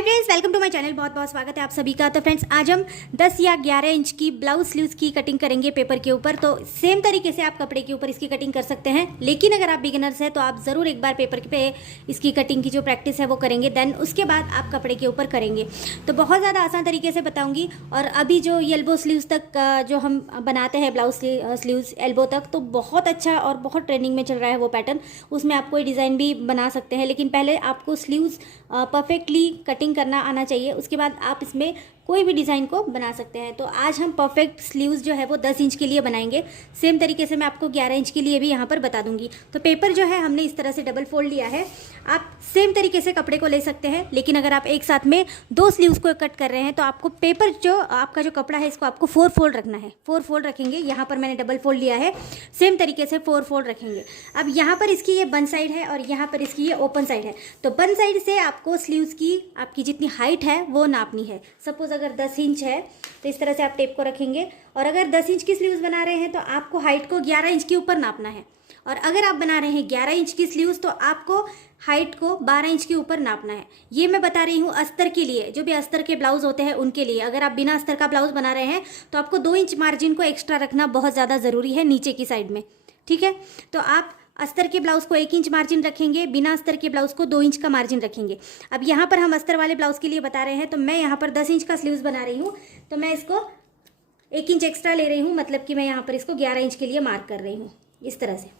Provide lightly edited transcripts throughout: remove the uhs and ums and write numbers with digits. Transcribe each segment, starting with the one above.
Hi friends, welcome to my channel. बहुत बहुत स्वागत है आप सभी का। तो फ्रेंड्स, आज हम 10 या 11 इंच की ब्लाउज स्लीव्स की कटिंग करेंगे पेपर के ऊपर। तो सेम तरीके से आप कपड़े के ऊपर इसकी कटिंग कर सकते हैं, लेकिन अगर आप बिगिनर्स हैं तो आप ज़रूर एक बार पेपर पे इसकी कटिंग की जो प्रैक्टिस है वो करेंगे, देन उसके बाद आप कपड़े के ऊपर करेंगे। तो बहुत ज़्यादा आसान तरीके से बताऊँगी। और अभी जो एल्बो स्लीव्स तक जो हम बनाते हैं ब्लाउज स्लीव्स एल्बो तक, तो बहुत अच्छा और बहुत ट्रेंडिंग में चल रहा है वो पैटर्न। उसमें आप कोई डिज़ाइन भी बना सकते हैं, लेकिन पहले आपको स्लीव्स परफेक्टली कटिंग करना आना चाहिए। उसके बाद आप इसमें कोई भी डिज़ाइन को बना सकते हैं। तो आज हम परफेक्ट स्लीव्स जो है वो 10 इंच के लिए बनाएंगे। सेम तरीके से मैं आपको 11 इंच के लिए भी यहाँ पर बता दूंगी। तो पेपर जो है हमने इस तरह से डबल फोल्ड लिया है। आप सेम तरीके से कपड़े को ले सकते हैं, लेकिन अगर आप एक साथ में 2 स्लीव्स को कट कर रहे हैं तो आपको पेपर जो आपका जो कपड़ा है इसको आपको 4 फोल्ड रखना है। 4 फोल्ड रखेंगे। यहाँ पर मैंने डबल फोल्ड लिया है, सेम तरीके से 4 फोल्ड रखेंगे। अब यहाँ पर इसकी ये बंद साइड है और यहाँ पर इसकी ये ओपन साइड है। तो बंद साइड से आपको स्लीव्स की आपकी जितनी हाइट है वो नापनी है। सपोज अगर 10 इंच है तो इस तरह से आप टेप को रखेंगे, और अगर 10 इंच की स्लीव्स बना रहे हैं तो आपको हाइट को 11 इंच के ऊपर नापना है। और अगर आप बना रहे हैं 11 इंच की स्लीव्स तो आपको हाइट को 12 इंच के ऊपर नापना है। ये मैं बता रही हूँ अस्तर के लिए, जो भी अस्तर के ब्लाउज होते हैं उनके लिए। अगर आप बिना अस्तर का ब्लाउज बना रहे हैं तो आपको 2 इंच मार्जिन को एक्स्ट्रा रखना बहुत ज़्यादा ज़रूरी है नीचे की साइड में। ठीक है, तो आप अस्तर के ब्लाउज को 1 इंच मार्जिन रखेंगे, बिना अस्तर के ब्लाउज को 2 इंच का मार्जिन रखेंगे। अब यहाँ पर हम अस्तर वाले ब्लाउज के लिए बता रहे हैं, तो मैं यहाँ पर 10 इंच का स्लीव्स बना रही हूँ, तो मैं इसको 1 इंच एक्स्ट्रा ले रही हूँ, मतलब कि मैं यहाँ पर इसको 11 इंच के लिए मार्क कर रही हूँ इस तरह से।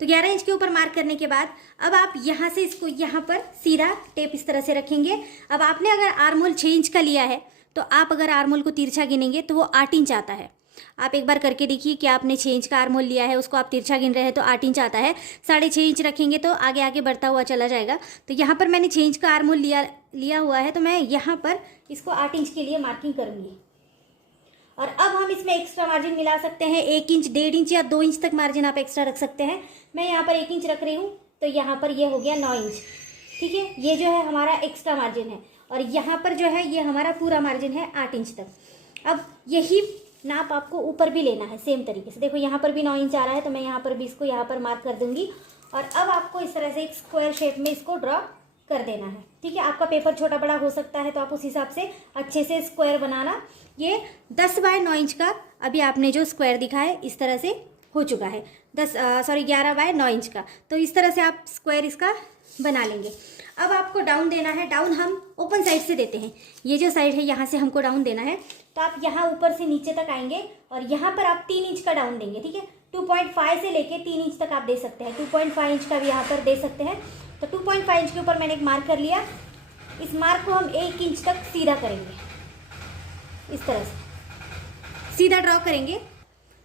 तो 11 इंच के ऊपर मार्क करने के बाद अब आप यहाँ से इसको यहाँ पर सीधा टेप इस तरह से रखेंगे। अब आपने अगर आर्महोल 6 इंच का लिया है तो आप अगर आर्महोल को तिरछा गिनेंगे तो वो 8 इंच आता है। आप एक बार करके देखिए कि आपने 6 इंच का आर्महोल लिया है, उसको आप तिरछा गिन रहे हैं तो 8 इंच आता है। 6.5 इंच रखेंगे तो आगे आगे बढ़ता हुआ चला जाएगा। तो यहाँ पर मैंने 6 इंच का आर्महोल लिया हुआ है, तो मैं यहाँ पर इसको 8 इंच के लिए मार्किंग करूँगी। और अब हम इसमें एक्स्ट्रा मार्जिन मिला सकते हैं। 1 इंच, 1.5 इंच या 2 इंच तक मार्जिन आप एक्स्ट्रा रख सकते हैं। मैं यहाँ पर 1 इंच रख रही हूँ, तो यहाँ पर ये हो गया 9 इंच। ठीक है, ये जो है हमारा एक्स्ट्रा मार्जिन है, और यहाँ पर जो है ये हमारा पूरा मार्जिन है 8 इंच तक। अब यही नाप आपको ऊपर भी लेना है सेम तरीके से। देखो यहाँ पर भी 9 इंच आ रहा है, तो मैं यहाँ पर भी इसको यहाँ पर मार्क कर दूंगी। और अब आपको इस तरह से एक स्क्वायर शेप में इसको ड्रॉ कर देना है। ठीक है, आपका पेपर छोटा बड़ा हो सकता है, तो आप उस हिसाब से अच्छे से स्क्वायर बनाना। ये 10 बाय 9 इंच का अभी आपने जो स्क्वायर दिखा है इस तरह से हो चुका है। 11 बाय 9 इंच का। तो इस तरह से आप स्क्वायर इसका बना लेंगे। अब आपको डाउन देना है। डाउन हम ओपन साइड से देते हैं, ये जो साइड है यहाँ से हमको डाउन देना है। तो आप यहाँ ऊपर से नीचे तक आएंगे और यहाँ पर आप 3 इंच का डाउन देंगे। ठीक है, 2.5 से लेके 3 इंच तक आप दे सकते हैं। 2.5 इंच का भी यहाँ पर दे सकते हैं। तो 2.5 इंच के ऊपर मैंने एक मार्क कर लिया। इस मार्क को हम 1 इंच तक सीधा करेंगे, इस तरह से सीधा ड्रॉ करेंगे।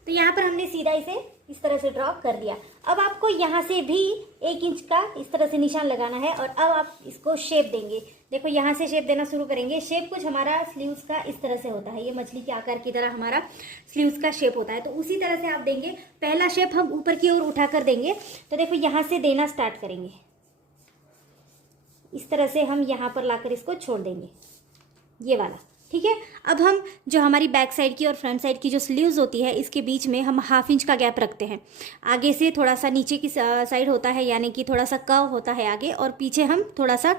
तो यहाँ पर हमने सीधा इसे इस तरह से ड्रॉ कर दिया। अब आपको यहाँ से भी 1 इंच का इस तरह से निशान लगाना है, और अब आप इसको शेप देंगे। देखो यहाँ से शेप देना शुरू करेंगे। शेप कुछ हमारा स्लीव्स का इस तरह से होता है, ये मछली के आकार की तरह हमारा स्लीव्स का शेप होता है। तो उसी तरह से आप देंगे। पहला शेप हम ऊपर की ओर उठा कर देंगे। तो देखो यहाँ से देना स्टार्ट करेंगे, इस तरह से हम यहाँ पर लाकर इसको छोड़ देंगे, ये वाला। ठीक है, अब हम जो हमारी बैक साइड की और फ्रंट साइड की जो स्लीव्स होती है इसके बीच में हम 1/2 इंच का गैप रखते हैं। आगे से थोड़ा सा नीचे की साइड होता है, यानी कि थोड़ा सा कर्व होता है आगे, और पीछे हम थोड़ा सा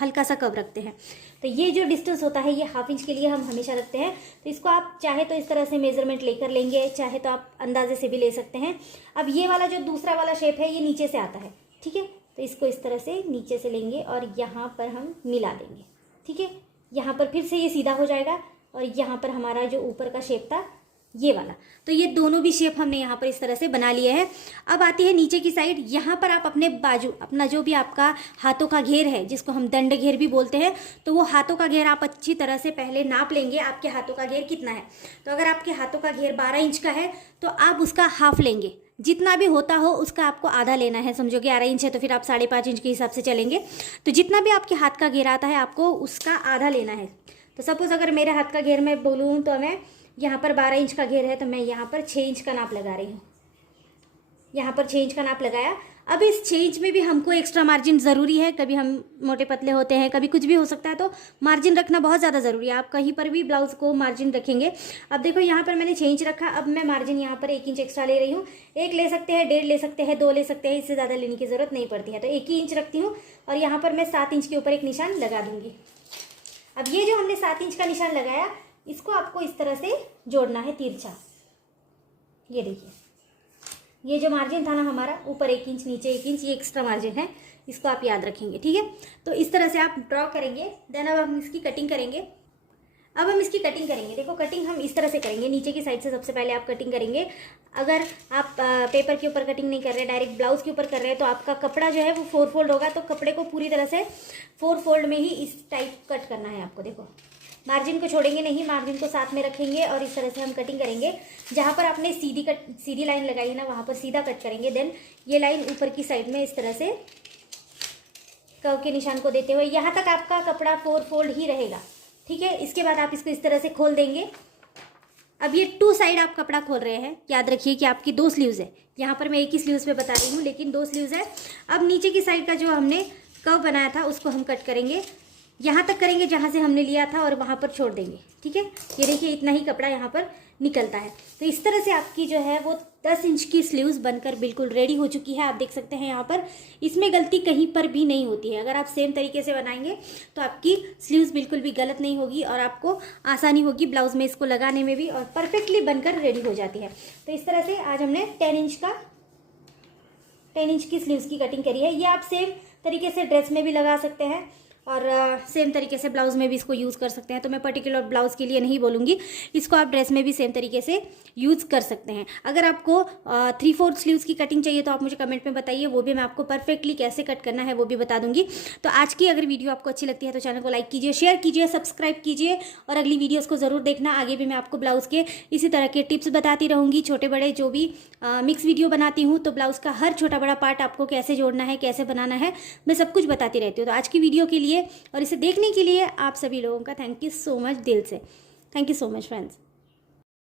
हल्का सा कर्व रखते हैं। तो ये जो डिस्टेंस होता है ये 1/2 इंच के लिए हम हमेशा रखते हैं। तो इसको आप चाहे तो इस तरह से मेजरमेंट लेकर लेंगे, चाहे तो आप अंदाजे से भी ले सकते हैं। अब ये वाला जो दूसरा वाला शेप है ये नीचे से आता है। ठीक है, तो इसको इस तरह से नीचे से लेंगे और यहाँ पर हम मिला देंगे। ठीक है, यहाँ पर फिर से ये सीधा हो जाएगा, और यहाँ पर हमारा जो ऊपर का शेप था ये वाला। तो ये दोनों भी शेप हमने यहाँ पर इस तरह से बना लिए हैं। अब आती है नीचे की साइड। यहाँ पर आप अपने बाजू, अपना जो भी आपका हाथों का घेर है, जिसको हम दंड घेर भी बोलते हैं, तो वो हाथों का घेर आप अच्छी तरह से पहले नाप लेंगे। आपके हाथों का घेर कितना है? तो अगर आपके हाथों का घेर 12 इंच का है तो आप उसका हाफ लेंगे। जितना भी होता हो उसका आपको आधा लेना है। समझो 11 इंच है तो फिर आप 5.5 इंच के हिसाब से चलेंगे। तो जितना भी आपके हाथ का घेर आता है आपको उसका आधा लेना है। तो सपोज अगर मेरे हाथ का घेर मैं बोलूँ तो मैं यहाँ पर 12 इंच का घेर है, तो मैं यहाँ पर 6 इंच का नाप लगा रही हूँ। यहाँ पर 6 इंच का नाप लगाया। अब इस 6 इंच में भी हमको एक्स्ट्रा मार्जिन ज़रूरी है। कभी हम मोटे पतले होते हैं, कभी कुछ भी हो सकता है, तो मार्जिन रखना बहुत ज़्यादा ज़रूरी है। आप कहीं पर भी ब्लाउज़ को मार्जिन रखेंगे। अब देखो यहाँ पर मैंने 6 इंच रखा, अब मैं मार्जिन यहाँ पर 1 इंच एक्स्ट्रा ले रही हूँ। 1 ले सकते हैं, 1.5 ले सकते हैं, 2 ले सकते हैं, इससे ज़्यादा लेने की ज़रूरत नहीं पड़ती है। तो 1 ही इंच रखती हूँ और यहाँ पर मैं 7 इंच के ऊपर एक निशान लगा दूँगी। अब ये जो हमने 7 इंच का निशान लगाया, इसको आपको इस तरह से जोड़ना है तिरछा। ये देखिए, ये जो मार्जिन था ना हमारा, ऊपर 1 इंच नीचे 1 इंच, ये एक्स्ट्रा मार्जिन है, इसको आप याद रखेंगे, ठीक है। तो इस तरह से आप ड्रॉ करेंगे। देन अब हम इसकी कटिंग करेंगे। देखो कटिंग हम इस तरह से करेंगे। नीचे की साइड से सबसे पहले आप कटिंग करेंगे। अगर आप पेपर के ऊपर कटिंग नहीं कर रहे, डायरेक्ट ब्लाउज के ऊपर कर रहे हैं, तो आपका कपड़ा जो है वो 4 फोल्ड होगा। तो कपड़े को पूरी तरह से 4 फोल्ड में ही इस टाइप कट करना है आपको। देखो मार्जिन को छोड़ेंगे नहीं, मार्जिन को साथ में रखेंगे और इस तरह से हम कटिंग करेंगे। जहाँ पर आपने सीधी लाइन लगाई है ना, वहाँ पर सीधा कट करेंगे। देन ये लाइन ऊपर की साइड में इस तरह से कर्व के निशान को देते हुए यहाँ तक आपका कपड़ा 4 फोल्ड ही रहेगा, ठीक है। इसके बाद आप इसको इस तरह से खोल देंगे। अब ये 2 साइड आप कपड़ा खोल रहे हैं। याद रखिए कि आपकी 2 स्लीव्स है। यहाँ पर मैं एक ही स्लीव्स पे बता रही हूँ, लेकिन 2 स्लीव्स है। अब नीचे की साइड का जो हमने कर्व बनाया था उसको हम कट करेंगे। यहाँ तक करेंगे जहाँ से हमने लिया था और वहाँ पर छोड़ देंगे, ठीक है। ये देखिए इतना ही कपड़ा यहाँ पर निकलता है। तो इस तरह से आपकी जो है वो 10 इंच की स्लीव्स बनकर बिल्कुल रेडी हो चुकी है। आप देख सकते हैं यहाँ पर, इसमें गलती कहीं पर भी नहीं होती है। अगर आप सेम तरीके से बनाएंगे तो आपकी स्लीव्स बिल्कुल भी गलत नहीं होगी और आपको आसानी होगी ब्लाउज में इसको लगाने में भी, और परफेक्टली बनकर रेडी हो जाती है। तो इस तरह से आज हमने 10 इंच की स्लीव्स की कटिंग करी है। ये आप सेम तरीके से ड्रेस में भी लगा सकते हैं और सेम तरीके से ब्लाउज़ में भी इसको यूज़ कर सकते हैं। तो मैं पर्टिकुलर ब्लाउज़ के लिए नहीं बोलूँगी, इसको आप ड्रेस में भी सेम तरीके से यूज़ कर सकते हैं। अगर आपको 3/4 स्लीव्स की कटिंग चाहिए तो आप मुझे कमेंट में बताइए, वो भी मैं आपको परफेक्टली कैसे कट करना है वो भी बता दूंगी। तो आज की अगर वीडियो आपको अच्छी लगती है तो चैनल को लाइक कीजिए, शेयर कीजिए, सब्सक्राइब कीजिए और अगली वीडियोज़ को ज़रूर देखना। आगे भी मैं आपको ब्लाउज़ के इसी तरह के टिप्स बताती रहूँगी, छोटे बड़े जो भी मिक्स वीडियो बनाती हूँ। तो ब्लाउज़ का हर छोटा बड़ा पार्ट आपको कैसे जोड़ना है, कैसे बनाना है, मैं सब कुछ बताती रहती हूँ। तो आज की वीडियो के लिए और इसे देखने के लिए आप सभी लोगों का थैंक यू सो मच, दिल से thank you so much friends.